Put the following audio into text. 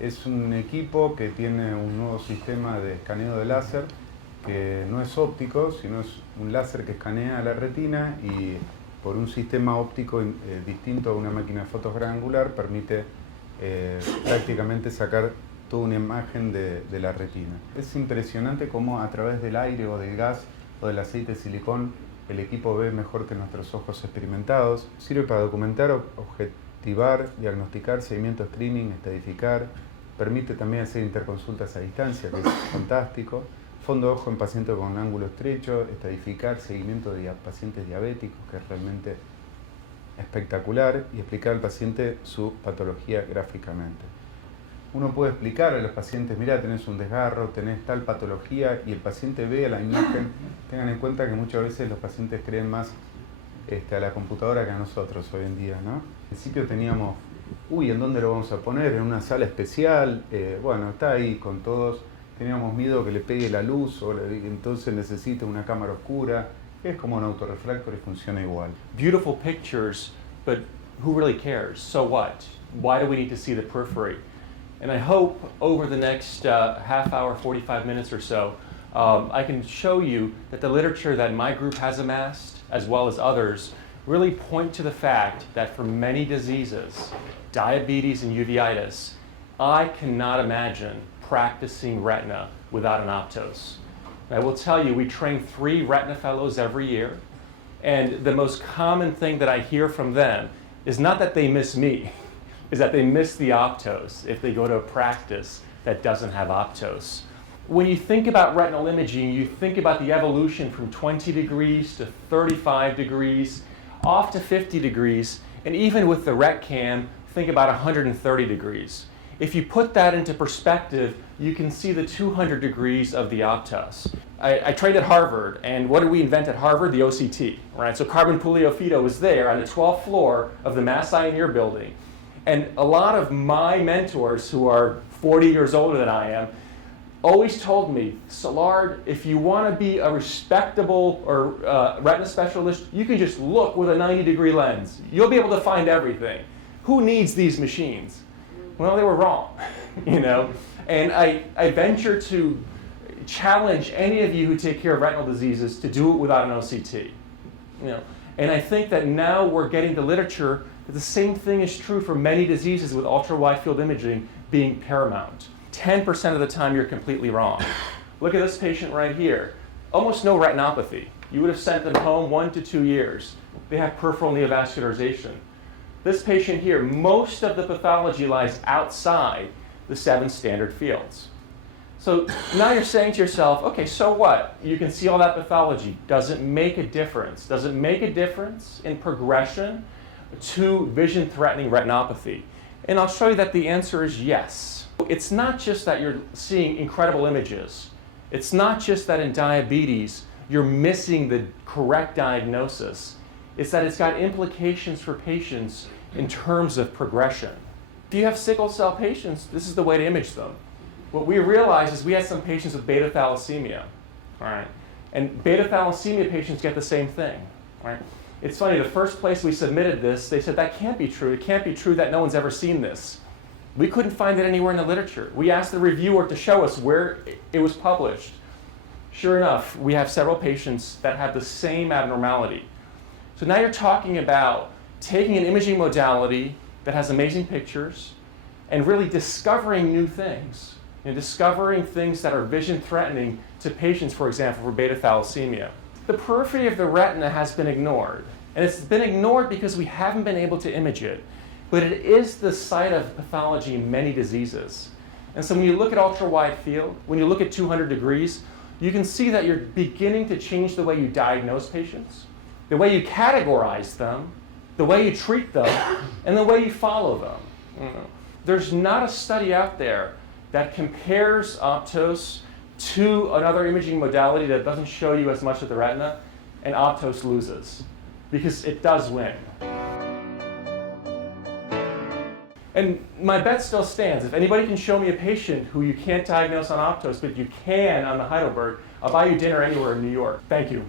Es un equipo que tiene un nuevo sistema de escaneo de láser que no es óptico, sino es un láser que escanea la retina y por un sistema óptico distinto a una máquina de fotos gran angular permite prácticamente sacar toda una imagen de la retina. Es impresionante cómo a través del aire o del gas o del aceite de silicón el equipo ve mejor que nuestros ojos experimentados. Sirve para documentar, objetivar, diagnosticar, seguimiento de screening, estadificar. Permite también hacer interconsultas a distancia, que es fantástico. Fondo de ojo en pacientes con ángulo estrecho, estadificar, seguimiento de pacientes diabéticos, que es realmente espectacular, y explicar al paciente su patología gráficamente. Uno puede explicar a los pacientes, mira, tenés un desgarro, tenés tal patología, y el paciente ve la imagen. Tengan en cuenta que muchas veces los pacientes creen más a la computadora que a nosotros hoy en día, ¿no? Al principio teníamos, ¿en dónde lo vamos a poner? En una sala especial. Bueno, está ahí con todos. Teníamos miedo que le pegue la luz o entonces necesita una cámara oscura. Es como un autorrefractor y funciona igual. Beautiful pictures, but who really cares? So what? Why do we need to see the periphery? And I hope over the next half hour, 45 minutes or so, I can show you that the literature that my group has amassed, as well as others, really point to the fact that for many diseases, diabetes and uveitis, I cannot imagine practicing retina without an Optos. I will tell you, we train 3 retina fellows every year, and the most common thing that I hear from them is not that they miss me, is that they miss the Optos if they go to a practice that doesn't have Optos. When you think about retinal imaging, you think about the evolution from 20 degrees to 35 degrees, off to 50 degrees, and even with the RetCam, think about 130 degrees. If you put that into perspective, you can see the 200 degrees of the Optos. I trained at Harvard, and what did we invent at Harvard? The OCT, right? So carbon Puliofito was there on the 12th floor of the Mass Eye and Ear building. And a lot of my mentors, who are 40 years older than I am, always told me, Szilard, if you want to be a respectable retina specialist, you can just look with a 90-degree lens. You'll be able to find everything. Who needs these machines? Well, they were wrong, you know. And I venture to challenge any of you who take care of retinal diseases to do it without an OCT. You know. And I think that now we're getting the literature that the same thing is true for many diseases with ultra-wide field imaging being paramount. 10% of the time you're completely wrong. Look at this patient right here. Almost no retinopathy. You would have sent them home 1 to 2 years. They have peripheral neovascularization. This patient here, most of the pathology lies outside the 7 standard fields. So now you're saying to yourself, okay, so what? You can see all that pathology. Does it make a difference? Does it make a difference in progression to vision-threatening retinopathy? And I'll show you that the answer is yes. It's not just that you're seeing incredible images. It's not just that in diabetes you're missing the correct diagnosis. It's that it's got implications for patients in terms of progression. If you have sickle cell patients, this is the way to image them. What we realized is we had some patients with beta thalassemia, all right? And beta thalassemia patients get the same thing, right? It's funny, the first place we submitted this, they said that can't be true. It can't be true that no one's ever seen this. We couldn't find it anywhere in the literature. We asked the reviewer to show us where it was published. Sure enough, we have several patients that have the same abnormality. So now you're talking about taking an imaging modality that has amazing pictures and really discovering new things, and discovering things that are vision-threatening to patients, for example, for beta thalassemia. The periphery of the retina has been ignored, and it's been ignored because we haven't been able to image it. But it is the site of pathology in many diseases. And so when you look at ultra-wide field, when you look at 200 degrees, you can see that you're beginning to change the way you diagnose patients, the way you categorize them, the way you treat them, and the way you follow them. There's not a study out there that compares Optos to another imaging modality that doesn't show you as much of the retina, and Optos loses, because it does win. And my bet still stands. If anybody can show me a patient who you can't diagnose on Optos, but you can on the Heidelberg, I'll buy you dinner anywhere in New York. Thank you.